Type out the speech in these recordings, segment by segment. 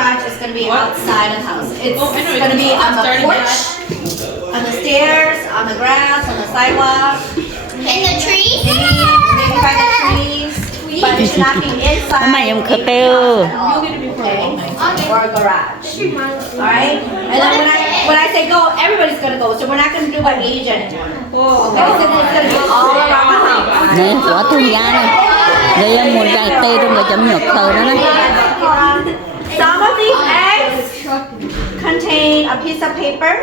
garage is going to be outside of the house. It's going to be on the porch, on the stairs, on the grass, on the sidewalk. In the trees? Maybe by the trees. But it should not be inside. Mày em khờ kêu. Or a garage. Alright? And then when I say go, everybody's going to go. So we're not going to do by age anymore. Okay? So it's going to be all around the house. Nè, của thương gia này. Rồi em muốn ra tê trong cái chấm nhọt khờ đó nè. Some of these eggs contain a piece of paper.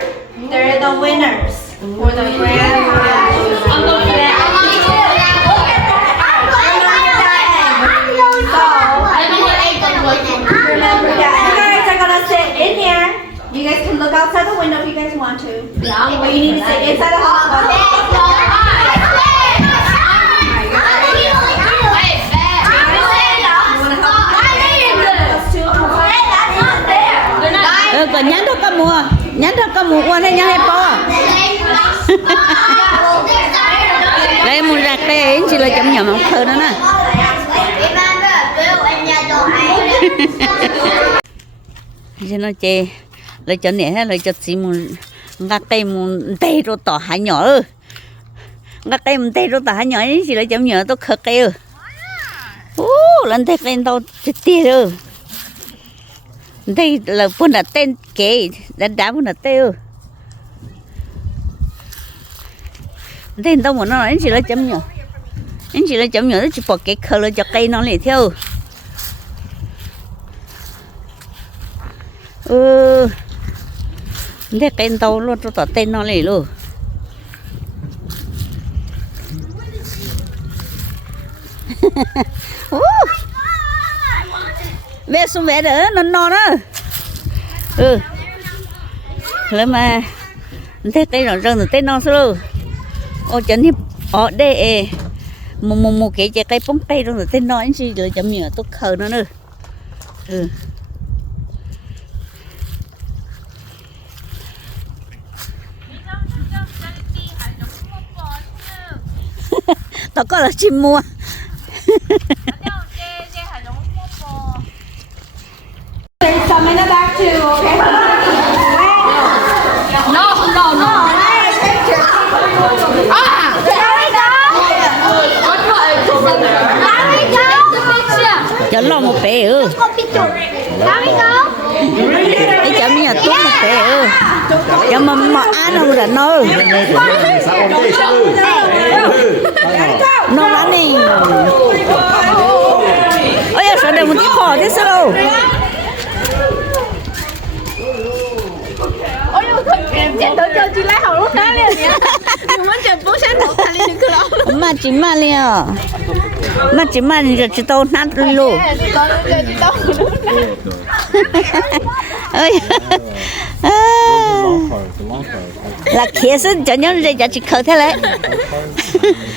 They're the winners for the grand prize. Remember that. You guys are gonna sit in here. You guys can look outside the window if you guys want to. But you need to sit inside the house. Còn nhắn đó có mua qua đây nhắn hay po. Đây muốn rạc đây chỉ là chấm nhỏ mỏng khờ đó nè. Cho nó chê lấy cho nè lấy cho chị muốn ngắt cây muốn tê rồi tỏ hai nhỏ ư ngắt cây muốn tê rồi tỏ hai nhỏ ấy chỉ lấy chấm nhỏ tôi khờ cây ư lần thế cây tao chết tiệt ư đây là phun là tên kế đá phun là tê ư tên tao muốn nó anh chỉ lấy chấm nhỏ chỉ bỏ cái khờ lên cho cây nó liền theo thế cây tao luôn cho tỏ tên nó liền luôn về xuống về đỡ nó đó lấy mà thế cây nó rừng tên nó luôn ô chân thì ở đây một cái cây bông cây rồi tên nó anh chỉ lựa chấm nhựa tốt khờ nó nữa tao có là chim mua There's some in the back too, okay? No. cho lo một bé ư cái chấm nhà tốt một bé ư cho mà ăn không là nó nó lá này ôi sao đây một tí khó thế sao đâu mà chỉ mà liền chỉ tao nát luôn là kia sinh cho nhau đây chỉ khởi thế đấy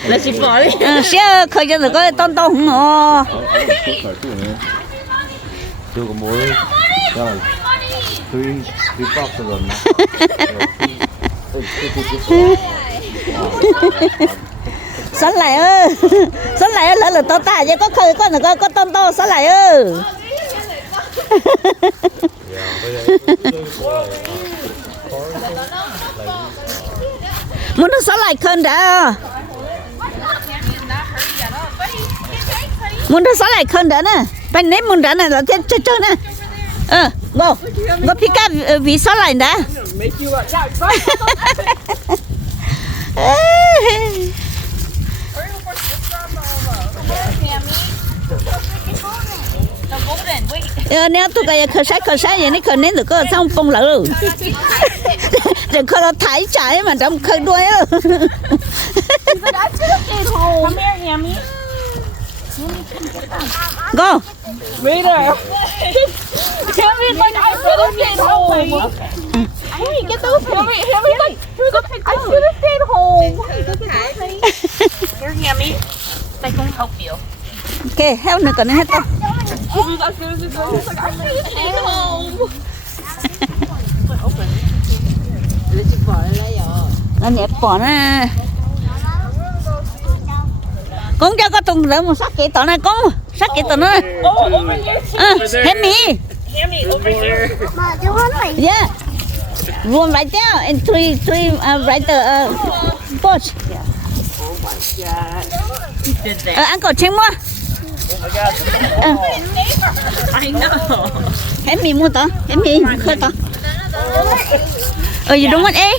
là chỉ bỏ đi xe khởi cho được cái tôn không hả chưa có mối rồi three box rồi sắn lại ơi lỡ là to ta chứ có khơi con là có tôn to sắn lại ơi muốn nó sắn lại khơi đã muốn nó sắn lại khơi đã nè bên nấy muốn đã này là chơi nè go pick up vì sắn lại đã nếu tôi cái khởi sai vậy nó khởi nên được có xong phong lỡ rồi đừng khởi nó thái trái mà trong khởi đuôi ơ go Reader. Tell me like I should have stayed home. Hey, get those. Tell me like I should have stayed home. Here, Hammy. They can help you. Okay, help nữa còn hết đâu. I should have stayed home. Nó nhẹ bỏ nè. Con cho có tung đỡ một sắc kỹ tỏ này con. Sắc kỹ tỏ này. Oh, over here too. Hammy. Hammy, over Yeah. One right there and three right the porch. Uncle, check more. I know. Help me, mother. Help me, mother. Oh, you don't want A?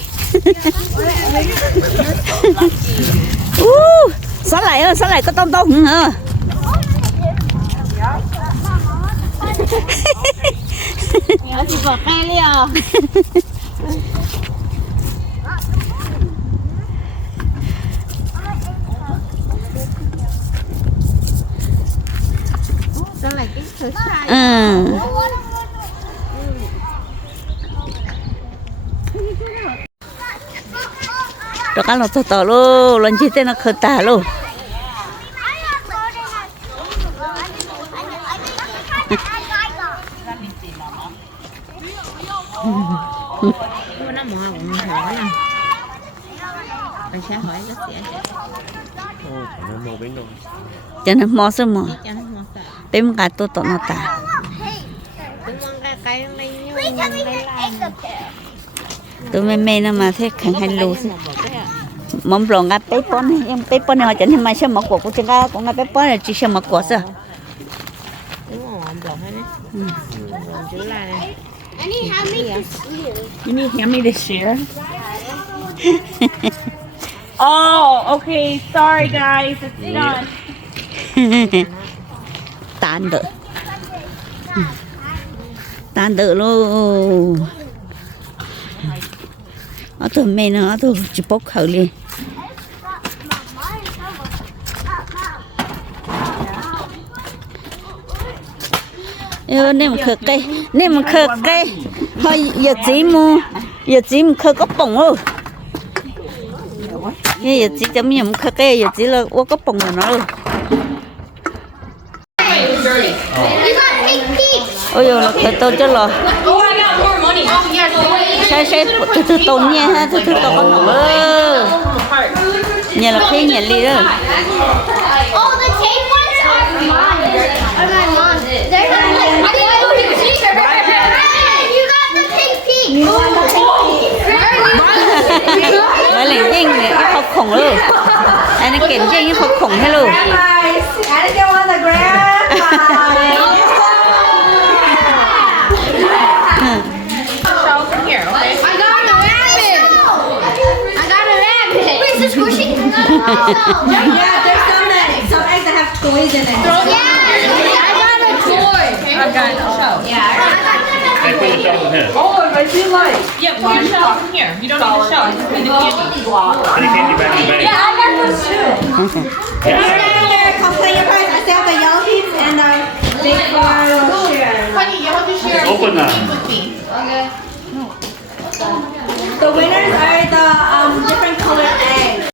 Sao lại có tông tông hả? Nhớ thì bỏ cây đi à. Sao lại cái thứ sai? Rồi cá lọt tỏ luôn, lần chi tên nó khờ tả luôn. Nó mò cũng hỏi nè. Mình sẽ hỏi nó sẽ. nó mò bên đâu. Cho nó mò sớm mò. Cho nó mò sợ. Bên cả tôi tỏ nó tả. Tôi mong cái này như cái làm. Tôi mê nó mà thế khẳng hành lù. Mong lòng ngã bếp bón này, em bếp bón này họ chẳng mà xem mặc của của chúng ta cũng ngã bếp bón là chỉ xem mặc của sao? Đúng rồi, lòng hết đấy. Lòng chữ là này. You need hand me to share? Oh, okay. Sorry, guys. It's done. Tan đỡ luôn. Ở tụi mẹ nó tụi chỉ bốc khẩu liền. Nên mà khờ cây, thôi giờ chỉ mua khờ có bông luôn. Giờ chỉ chấm nhầm khờ cây, giờ chỉ là có bông rồi nó luôn. Ôi giờ nó khờ tôi cho lo. Sai từ tồn nha ha, từ tồn con nổ ơ. Nhà là khi nhà ly đó. Oh, the tape ones are mine. Are my mom's. They're not like. I didn't go to the secret. You got the pink pink. You want the pink pink. Vậy là riêng cái hộp khủng luôn. Anh ấy kiểm riêng cái hộp khủng hết luôn. I didn't want the grandma. Here, okay? I got a rabbit. I got a rabbit. Wait, is this squishy? Yeah, there's some eggs that have toys in it. Yeah, I got a toy. I've got a show. Hey, put the shelf in here. Yeah, put your shelf in here. You don't need the shelf. Just need the candy. Any candy back in the bag? I got those too. Complain your price. I sell the yellow pieces and the big share. Honey, you want to share Open them. with me? The winners are the